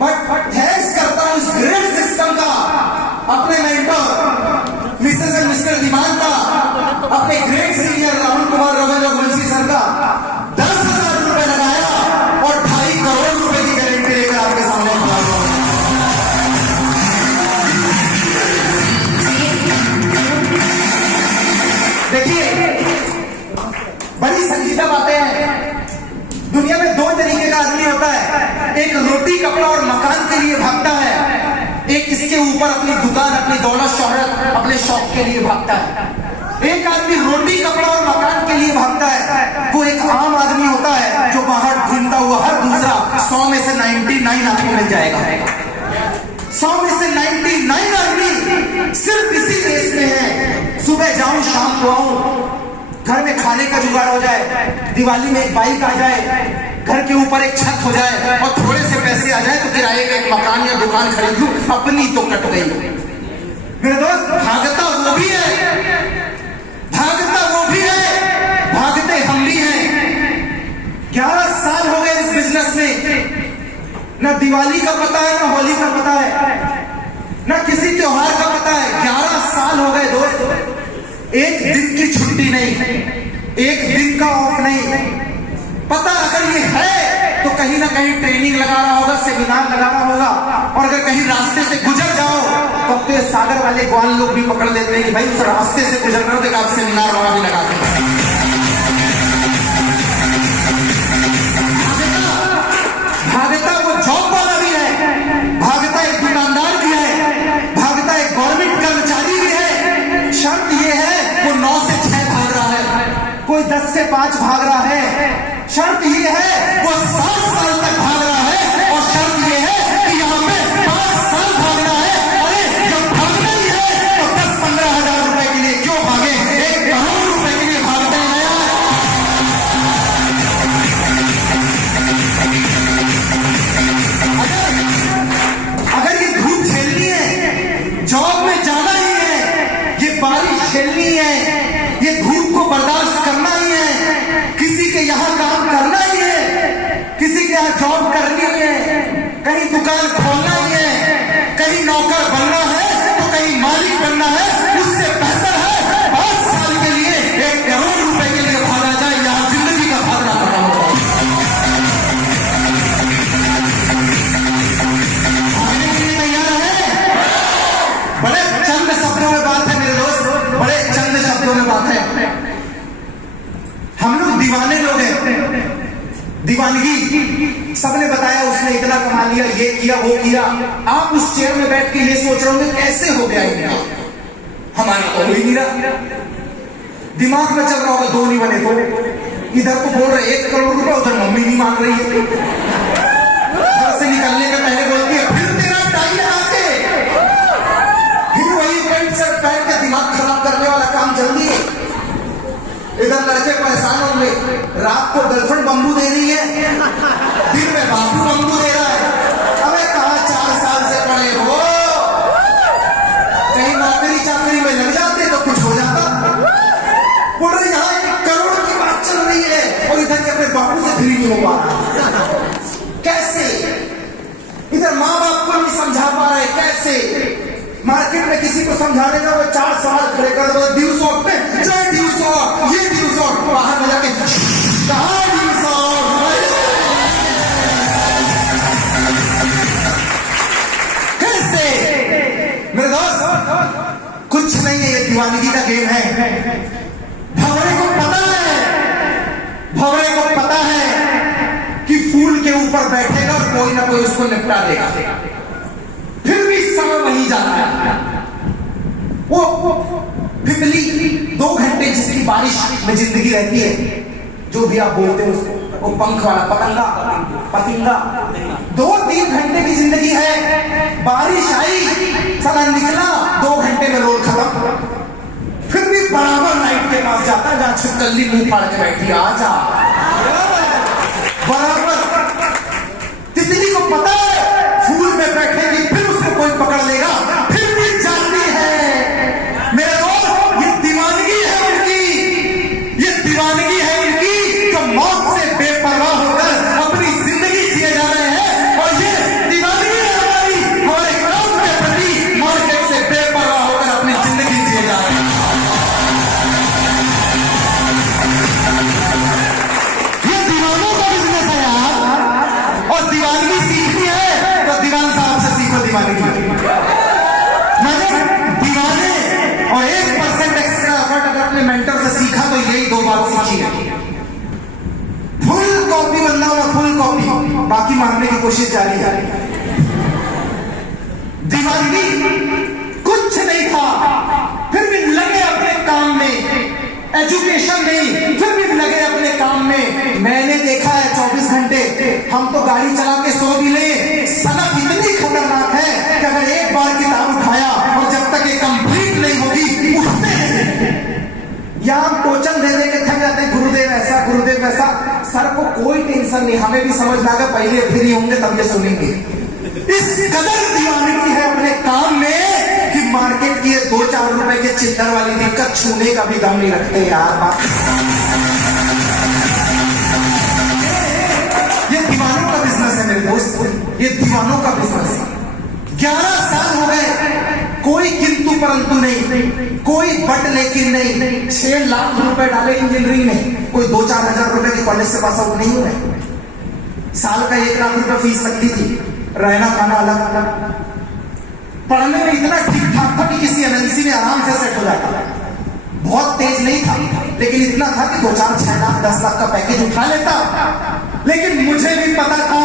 But thanks करता हूं इस ग्रेट सिस्टम का, अपने मेंटर मिसेस एंड मिस्टर दीवान का, अपने ग्रेट सीनियर राहुल कुमार रविंद्र वंशी सर का 10,000 रुपए लगाया और 2.5 करोड़ रुपए की गारंटी लेकर आपके सामने खड़ा हुआ। देखिए, बड़ी संजीदा बातें हैं। दुनिया में 2 तरीके का आदमी होता है, एक रोटी कपड़ा और मकान के लिए भागता है, एक इसके ऊपर अपनी दुकान, अपनी दौलत शोहरत, अपने शौक के लिए भागता है। एक आदमी रोटी कपड़ा और मकान के लिए भागता है, वो एक आम आदमी होता है जो बाहर घूमता हुआ हर दूसरा 100 में से 99 आपको मिल जाएगा। 100 में से 99 आदमी सिर्फ इसी देश में है, सुबह जाऊं शाम को आऊं, घर में खाने का जुगाड़ हो जाए, दिवाली में एक बाइक आ जाए, घर के ऊपर एक छत हो जाए और थोड़े से पैसे आ जाए तो किराए का एक मकान या दुकान खरीद लूं, अपनी तो कट गई। मेरे दोस्त, भागता वो भी है, भागता वो भी है, भागते हम भी हैं। 11 साल हो गए इस बिजनेस में, ना दिवाली का पता है, ना होली का पता है, ना किसी त्योहार का पता है। 11 साल हो गए दोस्त, एक दिन की छुट्टी नहीं, एक दिन का ऑफ नहीं। पता अगर ये है तो कहीं ना कहीं ट्रेनिंग लगा रहा होगा, सेमिनार लगा रहा होगा, और अगर कहीं रास्ते से गुजर जाओ तो अब तो सागर वाले ग्वाल लोग भी पकड़ लेते हैं कि भाई उस रास्ते से गुजर रहे हो तो आप सेमिनार वहां भी लगा दें। भागता वो जॉब वाला भी है, भागता एक दुकानदार भी है, भागता एक गवर्नमेंट कर्मचारी भी है। शर्त ये है वो 9 से 6 भाग रहा है, कोई 10 से 5 भाग रहा है। शर्त ये है वो 7 साल तक भाग रहा है, और शर्त ये है कि यहाँ पे 5 साल भागना है। अरे जब भागना ही है तो 10-15 हजार रुपए के लिए क्यों भागे, 1 करोड़ रुपए के लिए भागते हैं यार। अगर ये धूप झेलनी है, जॉब में जाना ही है, ये बारिश झेलनी है, ये धूप को बर्दाश्त करना ही है, किसी के यहाँ काम करना ही है, किसी के यहाँ जॉब करनी है, कहीं दुकान खोलना ही है, कहीं नौकर बनना है तो कहीं मालिक बनना है, उससे बेहतर है 5 साल के लिए 1 करोड़ रुपए के लिए भागा जाए, यहाँ जिंदगी का भागना खत्म हो जाए। भागने के लिए तैयार है? बड़े चंद शब्दों में बात है मेरे दोस्त, बड़े चंद शब्दों में बात है। हम लोग दीवाने लोग हैं, दीवानगी। सबने बताया उसने इतना कमा लिया, ये किया वो किया। आप उस चेयर में बैठ के ये सोच रहे होंगे कैसे हो गया इतना, हमारा तो हो ही नहीं रहा। दिमाग में चल रहा होगा 2 नहीं बने तो, इधर को बोल रहे 1 करोड़ रुपए, उधर मम्मी नहीं मांग रही है, घर से निकलने के पहले बोलती है फिर तेरा टाई लगा के, फिर वही पैंट शर्ट पहन के दिमाग खराब करने वाला काम जल्दी है। इधर लड़के परेशान होंगे, रात को गर्लफ्रेंड बम्बू दे रही है, दिन में बाबू बम्बू दे रहा है। अबे कहां 4 साल से पढ़े हो, कहीं नौकरी चाकरी में लग जाते तो कुछ हो जाता। बोल रहे यहाँ 1 करोड़ की बात चल रही है और इधर के अपने बापू से फ्री नहीं हो पा रहा। कैसे? इधर माँ बाप को नहीं समझा पा रहे, कैसे? मार्केट में किसी को समझाने का वो 4 सवाल खड़े कर दो, ड्यू शॉप पे जय ड्यू शॉप, ये ड्यू शॉप, बाहर में जाके कहा ड्यू शॉप। कैसे? मेरे दोस्त, कुछ नहीं है, ये दीवानगी का गेम है। भंवरे को पता है, भंवरे को पता है कि फूल के ऊपर बैठेगा और कोई ना कोई उसको निपटा देगा, फिर भी समय वही जाता है। वो तितली 2 घंटे जिसकी बारिश में जिंदगी रहती है, जो भी आप बोलते हो उसको, वो पंख वाला पतंगा, पतिंगा, 2-3 घंटे की जिंदगी है। बारिश आई, साला निकला, 2 घंटे में रोड खत्म, फिर भी बराबर लाइट के पास जाता है जहां छिपकली मुंह फाड़ के बैठी, आजा बराबर। तितली को पता है फूल में बैठेगी फिर उसको कोई पकड़ लेगा, फिर भी जाती है। मेरे दोस्त, ये दीवानगी है उनकी, ये दीवानगी है उनकी, जो मौत से बेपरवाह होकर अपनी जिंदगी जिए जा रहे हैं, और ये दीवानगी दीवानगी सीखनी है तो दीवान साहब से सीखो दीवानगी। मैंने दीवाने और 1% एक्स्ट्रा एफर्ट अगर अपने मेंटर से सीखा तो यही 2 बात सीखी है। फुल कॉपी बनना हुआ, फुल कॉपी, बाकी मारने की कोशिश जारी है। दीवानगी कुछ नहीं था, फिर भी लगे अपने काम में, एजुकेशन नहीं, फिर भी लगे अपने काम में। मैंने देखा है 24 घंटे हम तो गाड़ी चला के सो भी ले, सनक इतनी खतरनाक है कि अगर एक बार किताब उठाया और जब तक ये कंप्लीट नहीं होगी उठते नहीं। या हम टोचन दे दे के थक जाते हैं, गुरुदेव ऐसा गुरुदेव वैसा। सर को कोई टेंशन नहीं, हमें भी समझ में आ गया, पहले फ्री होंगे तब ये सुनेंगे। इस कदर दीवानगी है अपने काम में कि मार्केट की 2-4 रुपए के चिल्लर वाली दिक्कत छूने का भी दम नहीं रखते यार। ये दीवानों का बिजनेस है मेरे दोस्त, ये दीवानों का बिजनेस है। 11 साल हो गए, कोई किंतु परंतु नहीं, कोई बट लेकिन नहीं। 6 लाख रुपए डाले इंजीनियरिंग में, कोई 2-4 हजार रुपए के कॉलेज से पास आउट नहीं हुए। साल का 1 लाख रुपए फीस लगती थी, रहना खाना अलग अलग। पढ़ने में इतना ठीक ठाक था कि किसी एमएनसी में आराम से सेट हो जाता। बहुत तेज नहीं था, लेकिन इतना था कि 2-4-6 लाख 10 लाख का पैकेज उठा लेता। लेकिन मुझे भी पता था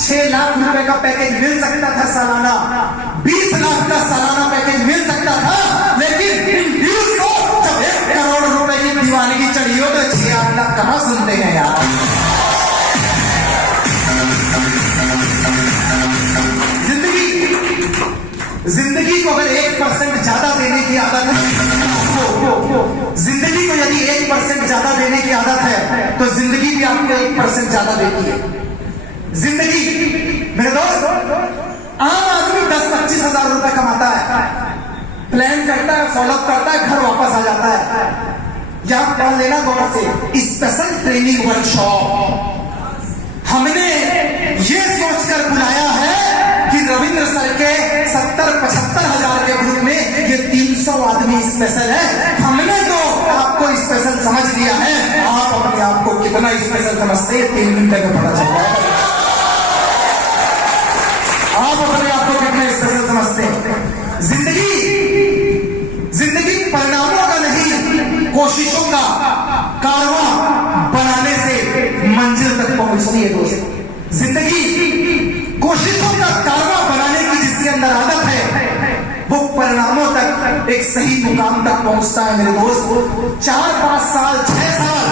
6 लाख रुपए का पैकेज मिल सकता था सालाना, 20 लाख का सालाना पैकेज मिल सकता था। लेकिन इन व्यूज को जब 1 करोड़ रुपए की दीवानगी चढ़ी हो तो 6-8 लाख कहां सुनते हैं यार। जिंदगी को अगर 1% ज्यादा देने की आदत है, जिंदगी को यदि 1% ज्यादा देने की आदत है तो जिंदगी भी आपको 1% ज्यादा देती है। जिंदगी मेरे दोस्त, आम आदमी 10-25 हजार रुपए कमाता है, प्लान करता है, फॉलोअप करता है, घर वापस आ जाता है। यहां पढ़ लेना गौर से, स्पेशल ट्रेनिंग वर्कशॉप हमने ये सोचकर बुलाया है कि रविंद्र सर के 70-75 हजार के ग्रुप में ये 300 आदमी स्पेशल है। हमने तो आपको स्पेशल समझ लिया है, आप अपने आप को कितना स्पेशल समझते हैं 3 घंटे में पता चल रहा है। आप अपने आप को कितना स्पेशल समझते हैं। जिंदगी परिणामों का नहीं, कोशिशों का कारवां बनाने से मंजिल तक पहुंचती है दोस्त। जिंदगी कोशिशों का कारवां बनाने की जिसके अंदर आदत है वो परिणामों तक, एक सही मुकाम तक पहुंचता है मेरे दोस्त। 4-5 साल, 6 साल,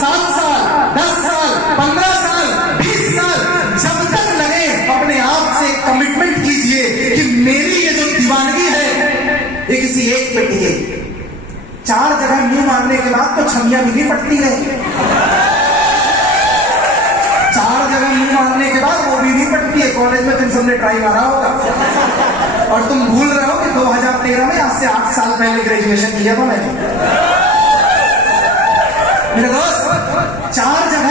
7 साल, 10 साल, 15 साल, 20 साल, जब तक लगे अपने आप से कमिटमेंट कीजिए कि मेरी ये जो दीवानगी है ये किसी एक पे टिके। 4 जगह मुंह मारने के बाद तो छमिया भी नहीं पटती है। 4 जगह मुंह मारने के बाद वो भी नहीं पटती है। कॉलेज में तुम सबने ट्राई मारा होगा और तुम भूल रहे हो कि 2013 में, आज से 8 साल पहले ग्रेजुएशन किया था मैंने। मेरे दोस्त, 4 जगह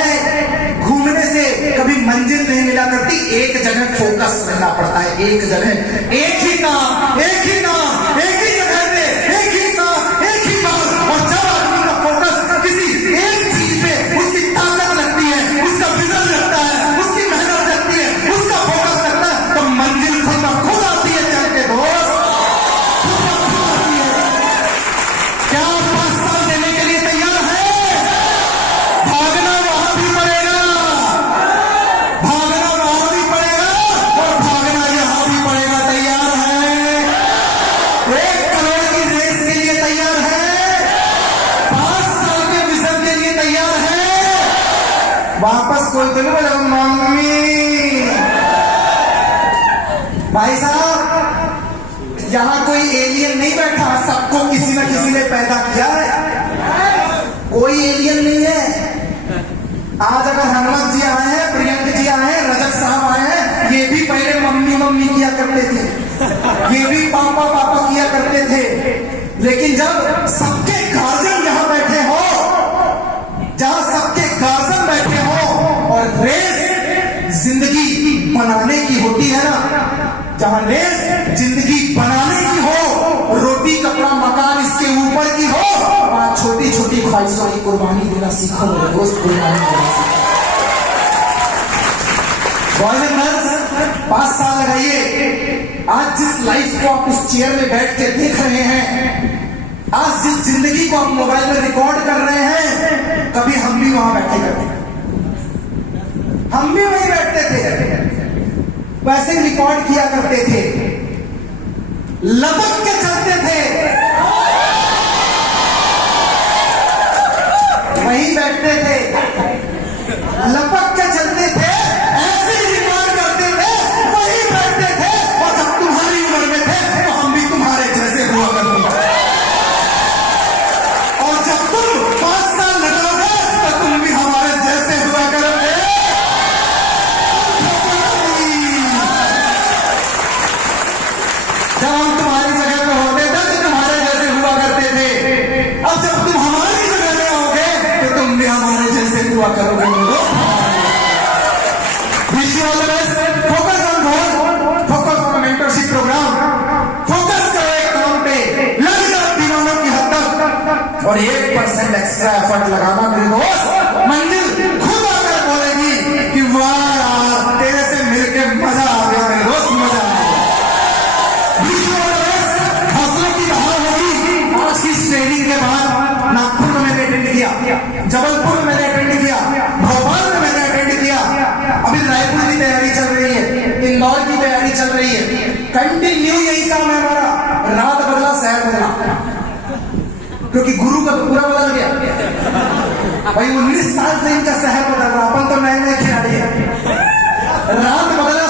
घूमने से कभी मंजिल नहीं मिला करती, एक जगह फोकस रहना पड़ता है। एक जगह, एक ही काम, एक ही नाम, एक ही जगह पे, एक ही सांस, एक ही बात। और जब आदमी का फोकस किसी एक चीज पे, उसकी ताकत लगती है, उसका विजन लगता है, उसकी मेहनत लगती है, उसका फोकस लगता है, तो मंजिल खुद ब खुद आती है। चल के दोस्त, क्या 5 साल देने के लिए तैयार है? भागना वहां भी पड़ेगा, भागना वहां भी पड़ेगा और भागना यहां भी पड़ेगा। तैयार है? 1 करोड़ की रेस के लिए तैयार है? 5 साल के विजन के लिए तैयार है? वापस कोई तो नहीं बोला मम्मी। भाई साहब, यहां कोई एलियन नहीं बैठा, सबको किसी न किसी ने पैदा किया है। कोई एलियन नहीं है। आज अगर हनुमत जी आए हैं, प्रियंक जी आए हैं, रजत साहब आए हैं, ये भी पहले मम्मी मम्मी किया करते थे, ये भी पापा पापा किया करते थे। लेकिन जब सबके गार्जियन यहां बैठे हो, जहां सबके गार्जियन बैठे हो और रेस जिंदगी बनाने की होती है ना, जहां रेस जिंदगी बनाने की हो, रोटी कपड़ा मकान इसके ऊपर की हो, वहां छोटी छोटी ख्वाहिशों की कुर्बानी देना सीखो मेरे दोस्त। कुर्बानी देना सीखो। बॉयज एंड गर्ल्स 5 साल लगाइए। आज जिस लाइफ को आप उस चेयर में बैठ के देख रहे हैं, आज जिस जिंदगी को आप मोबाइल में रिकॉर्ड कर रहे हैं, कभी हम भी वहां बैठे करते, हम भी वहीं बैठते थे, वैसे ही रिकॉर्ड किया करते थे, लपक के चलते थे, वहीं बैठते थे, लपक के चलते थे, ऐसे ही रिकॉर्ड करते थे, वहीं बैठते थे। और जब तुम्हारी उम्र में थे तो हम भी तुम्हारे जैसे हुआ करते थे। और जब तुम 5 साल लगाओगे तो तुम भी हमारे जैसे हुआ करोगे। जब हम तुम्हारी जगह पे होते थे तो तुम्हारे जैसे हुआ करते थे। अब जब तुम हमारी जगह में आओगे तो तुम भी हमारे जैसे हुआ करोगे। Wish you all the best. Focus on goal, focus on mentorship program, focus करो एक काम पे, लग जाओ दीवानों की हद तक, और 1% एक्स्ट्रा एफर्ट लगाना मेरे दोस्त, मंजिल खुद आकर बोलेगी कि वाह यार तेरे से मिलके मजा आ गया मेरे दोस्त, मजा आ गया। Wish you all the best. हौसलों की बहार होगी। आज की ट्रेनिंग के बाद नागपुर में मैंने अटेंड किया, जबलपुर में मैंने अटेंड किया, भोपाल में मैंने अटेंड किया, अभी रायपुर की तैयारी चल रही है, इंदौर की तैयारी चल रही है। कंटिन्यू यही काम है हमारा, रात बदला शहर बदला, क्योंकि गुरु का तो पूरा बदल गया भाई। 19 साल से इनका शहर बदल रहा, अपन तो नए नए खिलाड़ी है। रात बदला